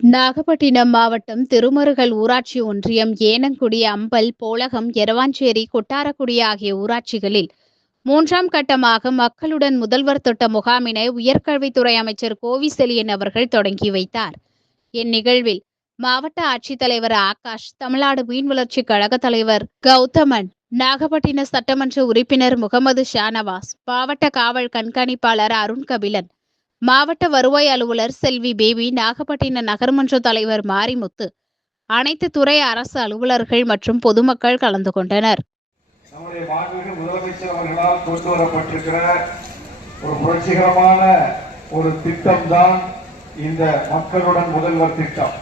நாகப்பட்டினம் மாவட்டம் திருமருகல் ஊராட்சி ஒன்றியம் ஏனங்குடி, அம்பல், போளகம், எரவாஞ்சேரி, கொட்டாரக்குடி ஆகிய ஊராட்சிகளில் 3ஆம் கட்டமாக மக்களுடன் முதல்வர் திட்ட முகாமினை உயர்கல்வித்துறை அமைச்சர் கோவிசெலியன் அவர்கள் தொடங்கி வைத்தார். இந்நிகழ்வில் மாவட்ட ஆட்சித்தலைவர் ஆகாஷ், தமிழ்நாடு மீன் வளர்ச்சி கழக தலைவர் கௌதமன், நாகப்பட்டின சட்டமன்ற உறுப்பினர் முகமது ஷானவாஸ், மாவட்ட காவல் கண்காணிப்பாளர் அருண் கபிலன், மாவட்ட வருவாய் அலுவலர் செல்வி பேபி, நாகப்பட்டின நகர்மன்ற தலைவர் மாரிமுத்து, அனைத்து துறை அரசு அலுவலர்கள் மற்றும் பொதுமக்கள் கலந்து கொண்டனர். நம்முடைய மாண்புமிகு முதலமைச்சர் அவர்களால் கொண்டு வரப்பட்டிருக்கிற ஒரு புரட்சிகரமான ஒரு திட்டம் தான் இந்த மக்களுடன் முதல்வர் திட்டம்.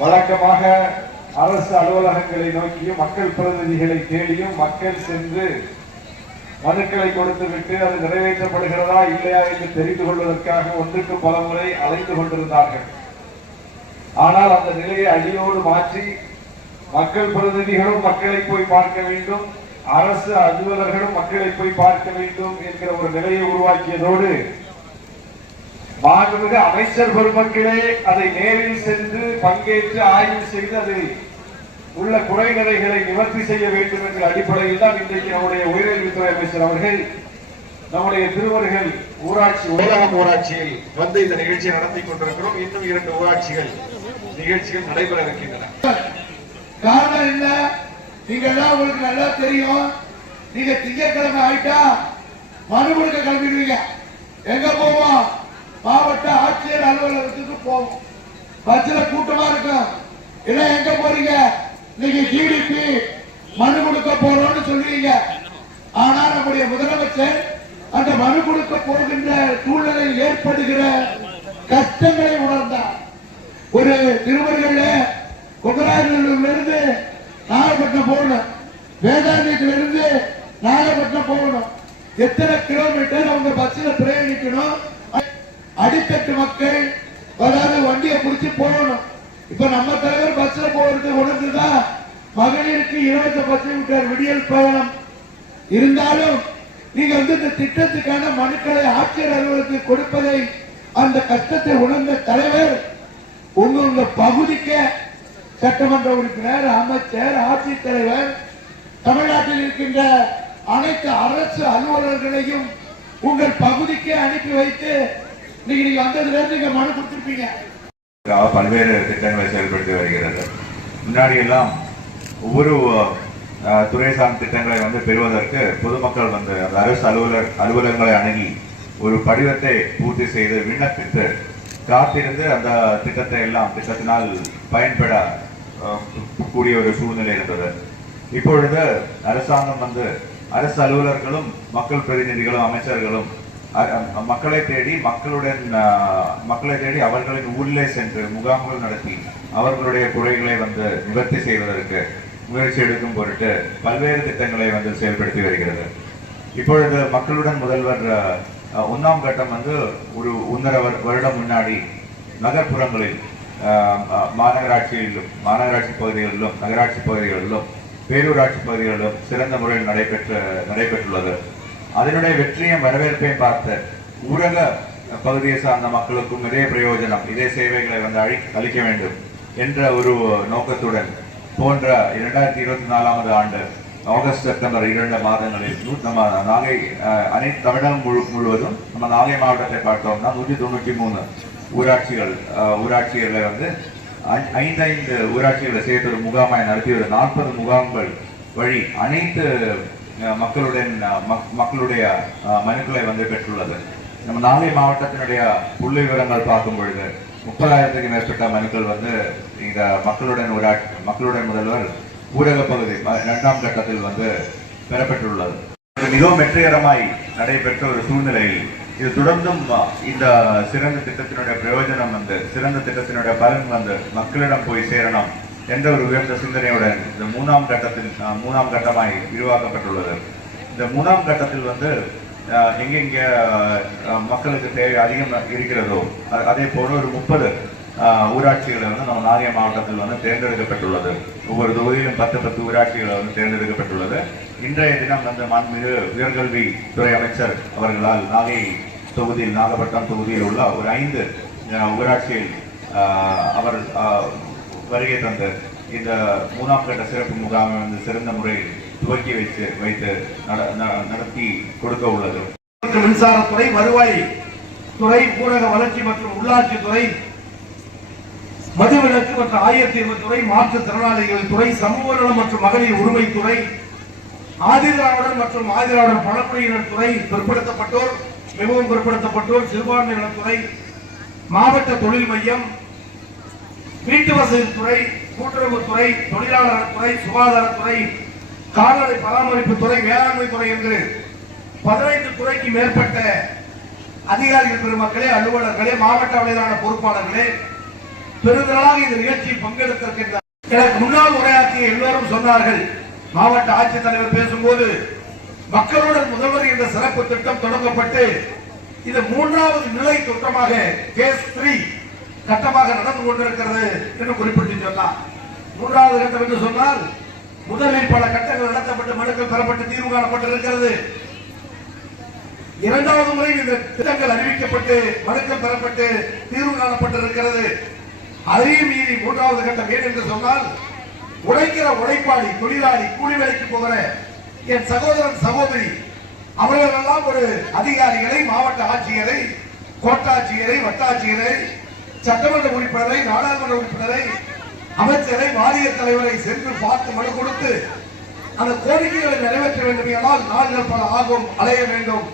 வழக்கமாக அரசு அலுவலகங்களை நோக்கியும் மக்கள் பிரதிநிதிகளை தேடியும் மக்கள் சென்று மனுக்களை கொடுத்துவிட்டு அது நிறைவேற்றப்படுகிறதா இல்லையா என்று தெரிந்து கொள்வதற்காக ஒன்றுக்கு பல முறை அழைத்து கொண்டிருந்தார்கள். ஆனால் அந்த நிலையை அடியோடு மாற்றி மக்கள் பிரதிநிதிகளும் மக்களை போய் பார்க்க வேண்டும், அரசு அலுவலர்களும் மக்களை போய் பார்க்க வேண்டும் என்கிற ஒரு நிலையை உருவாக்கியதோடு மாண்புமிகு அமைச்சர் பெருமக்களே அதை நேரில் சென்று பங்கேற்று ஆய்வு செய்து அதை உள்ள குறைநிறைகளை நிவர்த்தி செய்ய வேண்டும் என்ற அடிப்படையில் தான் இன்றைக்கு நம்முடைய உயர்கல்வித்துறை அமைச்சர் அவர்கள் நம்முடைய திருமருகல் ஊராட்சி உலகம் ஊராட்சியில் வந்து இந்த நிகழ்ச்சியை நடத்தி கொண்டிருக்கிறோம். இன்னும் 2 நிகழ்ச்சிகள் நடைபெற இருக்கின்றன. காரணம் என்ன? நீங்க எல்லாம் உங்களுக்கு நல்லா தெரியும். நீங்க திங்கட்கிழமை ஆயிட்டா மனு கொடுக்க கிளம்பிடுவீங்க. எங்க போவோம்? மாவட்ட ஆட்சியர் அலுவலகத்துக்கு போவோம். பஸ்ல கூட்டமா இருக்கும். இல்ல எங்க போறீங்க? நீங்க ஜிடிபி மனு கொடுக்க போறோம்னு சொல்லுவீங்க. ஆனா நம்முடைய முதலமைச்சர் அந்த மனு கொடுக்க போகின்ற சூழ்நிலையில் ஏற்படுகிற கஷ்டங்களை உணர்ந்தார். ஒரு திருமருகல்ல கொங்கராயிலிருந்து நாகப்பட்டினம் போகணும், வேதாந்தியிலிருந்து நாகப்பட்டினம் போகணும். எத்தனை கிலோமீட்டர் அவங்க பஸ்ல பிரயாணிக்கணும்? அடித்தட்டு மக்கள் அதாவது வண்டியை பிடிச்சி போகணும். இப்ப நம்ம தலைவர் பஸ்ல போறது உணர்ந்துதான் மகளிருக்கு இலவச பஸ் விட்டார், விடியல் பயணம். இருந்தாலும் நீங்க இந்த திட்டத்துக்கான மனுக்களை ஆட்சியர் அலுவலகத்துக்கு கொடுப்பதை அந்த கஷ்டத்தை உணர்ந்த தலைவர் உங்க பகுதிக்கு சட்டமன்ற உறுப்பினர், அமைச்சர், ஆட்சித்தலைவர், தமிழ்நாட்டில் இருக்கின்ற அனைத்து அரசு அலுவலர்களையும் உங்கள் பகுதிக்கு அனுப்பி வைத்து நீங்க வந்ததுல இருந்து நீங்க மனு கொடுத்திருப்பீங்க. பல்வேறு திட்டங்களை செயல்படுத்தி வருகிறது. முன்னாடி எல்லாம் ஒவ்வொரு துறை சார்ந்த திட்டங்களை பெறுவதற்கு பொதுமக்கள் அரசு அலுவலகங்களை அணுகி ஒரு படிவத்தை பூர்த்தி செய்து விண்ணப்பித்து காத்திருந்து அந்த திட்டத்தினால் பயன்பெற கூடிய ஒரு சூழ்நிலை இருந்தது. இப்பொழுது அரசாங்கம் அரசு அலுவலர்களும் மக்கள் பிரதிநிதிகளும் அமைச்சர்களும் மக்களை தேடி அவர்களின் ஊரிலே சென்று முகாம்கள் நடத்தி அவர்களுடைய குறைகளை நிவர்த்தி செய்வதற்கு முயற்சி எடுக்கும் பொருட்டு பல்வேறு திட்டங்களை செயல்படுத்தி வருகிறது. இப்பொழுது மக்களுடன் முதல்வர் 1ஆம் கட்டம் ஒரு 1.5 வருடம் முன்னாடி நகர்ப்புறங்களில் மாநகராட்சி பகுதிகளிலும் நகராட்சி பகுதிகளிலும் பேரூராட்சி பகுதிகளிலும் சிறந்த முறையில் நடைபெற்றுள்ளது. அதனுடைய வெற்றியும் வரவேற்பையும் பார்த்த ஊரக பகுதியை சார்ந்த மக்களுக்கும் இதே பிரயோஜனம், இதே சேவைகளை அளிக்க வேண்டும் என்ற ஒரு நோக்கத்துடன் போன்ற 2024ஆம் ஆண்டு ஆகஸ்ட் செப்டம்பர் 2 மாதங்களில் நம்ம நாகை அனைத்து தமிழகம் முழுவதும் நம்ம நாகை மாவட்டத்தை பார்த்தோம்னா 193 ஊராட்சிகளை 5 ஊராட்சிகளை சேர்த்து ஒரு முகாமாய் நடத்தி ஒரு 40 முகாம்கள் வழி அனைத்து மக்களுடைய மனுக்களை பெற்றுள்ளது. நம்ம நாகை மாவட்டத்தினுடைய புள்ளி விவரங்கள் பார்க்கும் பொழுது 30,000க்கும் மேற்பட்ட மனுக்கள் இந்த மக்களுடன் முதல்வர் ஊரக பகுதி 2ஆம் கட்டத்தில் பெறப்பட்டுள்ளது. மிகவும் வெற்றிகரமாய் நடைபெற்ற ஒரு சூழ்நிலையில் இது தொடர்ந்தும் இந்த சிறந்த திட்டத்தினுடைய பிரயோஜனம் சிறந்த திட்டத்தினுடைய பலன் மக்களிடம் போய் சேரணும் என்ற ஒரு உயர்ந்த சிந்தனையுடன் இந்த 3ஆம் கட்டமாய் விரிவாக்கப்பட்டுள்ளது. இந்த 3ஆம் கட்டத்தில் எங்கெங்க மக்களுக்கு தேவை அதிகம் இருக்கிறதோ அதே போல ஒரு 30 ஊராட்சிகளை நம்ம நாகை மாவட்டத்தில் தேர்ந்தெடுக்கப்பட்டுள்ளது. ஒவ்வொரு தொகுதியிலும் 10 ஊராட்சிகள் தேர்ந்தெடுக்கப்பட்டுள்ளது. இன்றைய தினம் மாண்புமிகு உயர்கல்வி துறை அமைச்சர் அவர்களால் நாகப்பட்டினம் தொகுதியில் உள்ள ஒரு 5 ஊராட்சியில் அவர் வருகை தந்து இந்த 3ஆம் கட்ட சிறப்பு முகாமை வந்து சிறந்த முறையில் துவக்கி வைத்து நடத்தி கொடுக்க உள்ளது. மின்சாரத்துறை, வருவாய் துறை, ஊரக வளர்ச்சி மற்றும் உள்ளாட்சி துறை, மதுவிலக்கு மற்றும் ஆயத்தீர்வு துறை, மாற்றுத்திறனாளிகள் துறை, சமூக நலம் மற்றும் மகளிர் உரிமைத்துறை, ஆதிதிராவிடர் மற்றும் ஆதிதிராவிடர் பழங்குடியினர் துறை, பிற்படுத்தப்பட்டோர், மிகவும் பிற்படுத்தப்பட்டோர், சிறுபான்மை நலத்துறை, மாவட்ட தொழில் மையம், வீட்டு வசதி துறை, கூட்டுறவுத்துறை, தொழிலாளர் துறை, சுகாதாரத்துறை, கால்நடை பராமரிப்பு துறை, வேளாண்மை துறை என்று 15 துறைக்கு மேற்பட்ட அதிகாரிகள் பெருமக்களே, அலுவலர்களே, மாவட்ட அளவிலான பொறுப்பாளர்களே பெருந்தளாக இந்த நிகழ்ச்சியில் பங்கெடுத்திருக்கின்றனர். எனக்கு முன்னால் உரையாற்றிய எல்லோரும் சொன்னார்கள், மாவட்ட ஆட்சித்தலைவர் பேசும்போது மக்களுடன் முதல்வர் என்ற சிறப்பு திட்டம் தொடங்கப்பட்டு இது 3வது நிலை திட்டமாக கேஸ் 3 கட்டமாக நடந்து கொண்டிருக்கிறது என்று குறிப்பிட்டு சொன்னார். 3வது கட்டம் என்று சொன்னால் முதலில் பல கட்டங்கள் நடத்தப்பட்டு மனுக்கள் பெறப்பட்டு தீர்வு காணப்பட்டிருக்கிறது. 2வது முறை இந்த திட்டங்கள் அறிவிக்கப்பட்டு மனுக்கள் பெறப்பட்டு தீர்வு காணப்பட்டிருக்கிறது. அதையும் மீறி 3வது கட்டம் ஏன் என்று சொன்னால் உழைக்கிற உழைப்பாளி, தொழிலாளி, கூலி வேலைக்கு போகிற என் சகோதரன் சகோதரி அவர்கள் எல்லாம் ஒரு அதிகாரிகளை, மாவட்ட ஆட்சியரை, கோட்டாட்சியரை, வட்டாட்சியரை, சட்டமன்ற உறுப்பினரை, நாடாளுமன்ற உறுப்பினரை, அமைச்சரை, வாரிய தலைவரை சென்று பார்த்து மனு கொடுத்து அந்த கோரிக்கைகளை நிறைவேற்ற வேண்டும் என்றால் நாள்கள் பல ஆகும், அலைய வேண்டும்,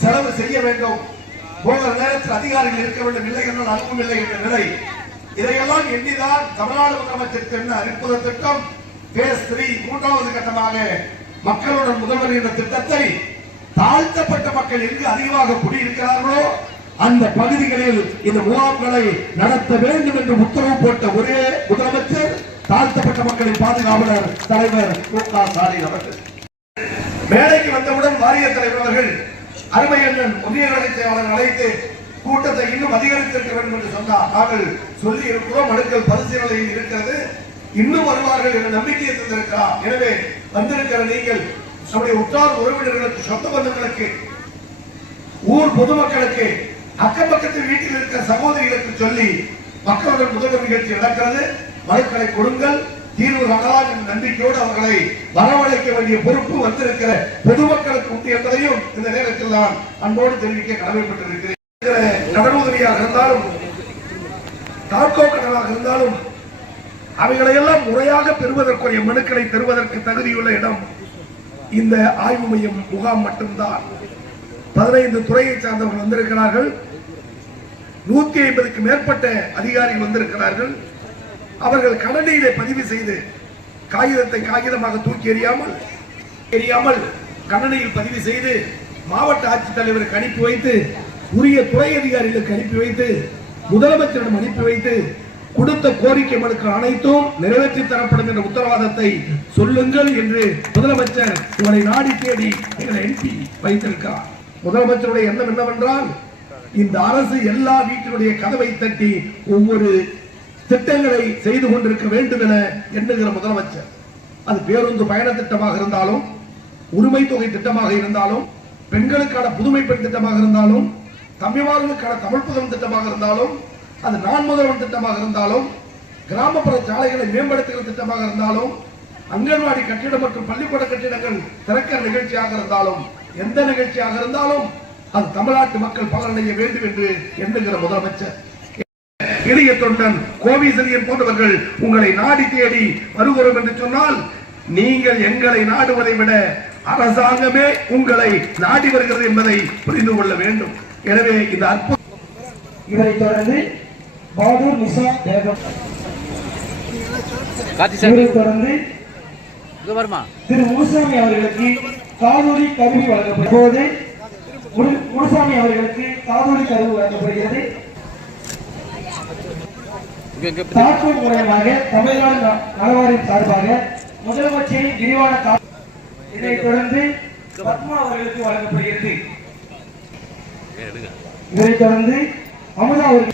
செலவு செய்ய வேண்டும், போகிற நேரத்தில் அதிகாரிகள் இருக்க வேண்டும், இல்லை என்றால் அதுவும் இல்லை என்ற நிலை. இதையெல்லாம் எண்ணிதான் தமிழ்நாடு முதலமைச்சர் அற்புத திட்டம் பேஸ் 3 3வது கட்டமாக மக்களுடன் முதல்வர் என்ற திட்டத்தை தாழ்த்தப்பட்ட மக்கள் எங்கு அதிகமாக குடியிருக்கிறார்களோ அந்த பகுதிகளில் இந்த முகாம்களை நடத்த வேண்டும் என்று உத்தரவு போட்ட ஒரே முதலமைச்சர் தாழ்த்தப்பட்ட மக்களின் பாதுகாவலர் தலைவர் மு.க. ஸ்டாலின் அவர்கள். மேடைக்கு வந்தவுடன் வாரிய தலைவர் அவர்கள் அருமை அண்ணன் ஒன்றிய கழக செயலாளர் அழைத்து கூட்டத்தை இன்னும் அதிகரித்திருக்க வேண்டும் என்று சொன்னார். நாங்கள் சொல்லி இருக்கிறோம், மனுக்கள் பரிசீலனையில் இருக்கிறது, இன்னும் வருவார்கள் என்ற நம்பிக்கையை தந்திருக்கிறார். எனவே வந்திருக்கிற நீங்கள் நம்முடைய உற்றார் உறவினர்களுக்கு, சொந்த பந்தங்களுக்கு, ஊர் பொதுமக்களுக்கு, அக்கப்பக்கத்தில் வீட்டில் இருக்கிற சகோதரிகளுக்கு சொல்லி மக்களுடன் முதல்வர் நிகழ்ச்சி நடக்கிறது, மனுக்களை கொடுங்கள், தீர்வு காணலாம் என்ற நம்பிக்கையோடு அவர்களை வரவழைக்க வேண்டிய பொறுப்பு வந்திருக்கிற பொதுமக்களுக்கு உண்டு என்பதையும் இந்த நேரத்தில் நான் அன்போடு தெரிவிக்க கடமைப்பட்டிருக்கிறேன். கடனுதவியாக இருந்தாலும் தாக்கோ கடனாக இருந்தாலும் அவைகளையெல்லாம் முறையாக பெறுவதற்குரிய மனுக்களை பெறுவதற்கு தகுதியுள்ள இடம் இந்த ஆய்வு மையம் முகாம் மட்டும்தான். 15 துறையை சார்ந்தவர்கள் வந்திருக்கிறார்கள், 150க்கு மேற்பட்ட அதிகாரிகள் வந்திருக்கிறார்கள். அவர்கள் கணனியிலே பதிவு செய்து காகிதத்தை காகிதமாக தூக்கி எறியாமல் கணனியில் பதிவு செய்து மாவட்ட ஆட்சித்தலைவருக்கு அனுப்பி வைத்து, உரிய துறை அதிகாரிகளுக்கு அனுப்பி வைத்து, முதலமைச்சரிடம் அனுப்பி வைத்து கொடுத்த கோரிக்கை மனுக்கள் அனைத்தும் நிறைவேற்றி தரப்படும் என்ற உத்தரவாதத்தை சொல்லுங்கள் என்று முதலமைச்சர் உங்களை நாடி தேடி எங்களை அனுப்பி வைத்திருக்கிறார். முதலமைச்சருடைய எண்ணம் என்னவென்றால் இந்த அரசு எல்லா வீட்டினுடைய கதவை தட்டி ஒவ்வொரு திட்டங்களை செய்து கொண்டிருக்க வேண்டும் என எண்ணுகிற முதலமைச்சர், அது பேருந்து பயண திட்டமாக இருந்தாலும், உரிமை தொகை திட்டமாக இருந்தாலும், பெண்களுக்கான புதுமை பெண் திட்டமாக இருந்தாலும், தம்பிமார்களுக்கான தமிழ் புதன் திட்டமாக இருந்தாலும், அது நான் முதல்வன் திட்டமாக இருந்தாலும், கிராமப்புற சாலைகளை மேம்படுத்துகிற திட்டமாக இருந்தாலும், அங்கன்வாடி கட்டிடம் மற்றும் பள்ளிக்கூட கட்டிடங்கள் திறக்கிற நிகழ்ச்சியாக இருந்தாலும், எந்த நிகழ்ச்சியாக இருந்தாலும் அது தமிழ்நாட்டு மக்கள் பலனடைய வேண்டும் என்று எண்ணுகிற முதலமைச்சர், எளிய தொண்டன் கோவிசெலியன் போன்றவர்கள் உங்களை நாடி தேடி வருகிறோம் என்று சொன்னால் நீங்கள் எங்களை நாடுவதை விட அரசாங்கமே உங்களை நாடி வருகிறது என்பதை புரிந்து கொள்ள வேண்டும். எனவே இந்த அற்புத இவரை தொடர்ந்து பாதூர் நிசா பேகம், இவரை தொடர்ந்து திரு முனுசாமி அவர்களுக்கு காதோலி கருவி வழங்கப்படுகிறது. முனுசாமி அவர்களுக்கு காதோலி கருவி வழங்கப்படுகிறது. தாக்கம் மூலமாக தமிழ்நாடு நலவாரியம் சார்பாக முதலமைச்சரின் விரிவான இதைத் தொடர்ந்து பத்மா அவர்களுக்கு வழங்கப்படுகிறது. இதைத் தொடர்ந்து அமுதா அவர்களுக்கு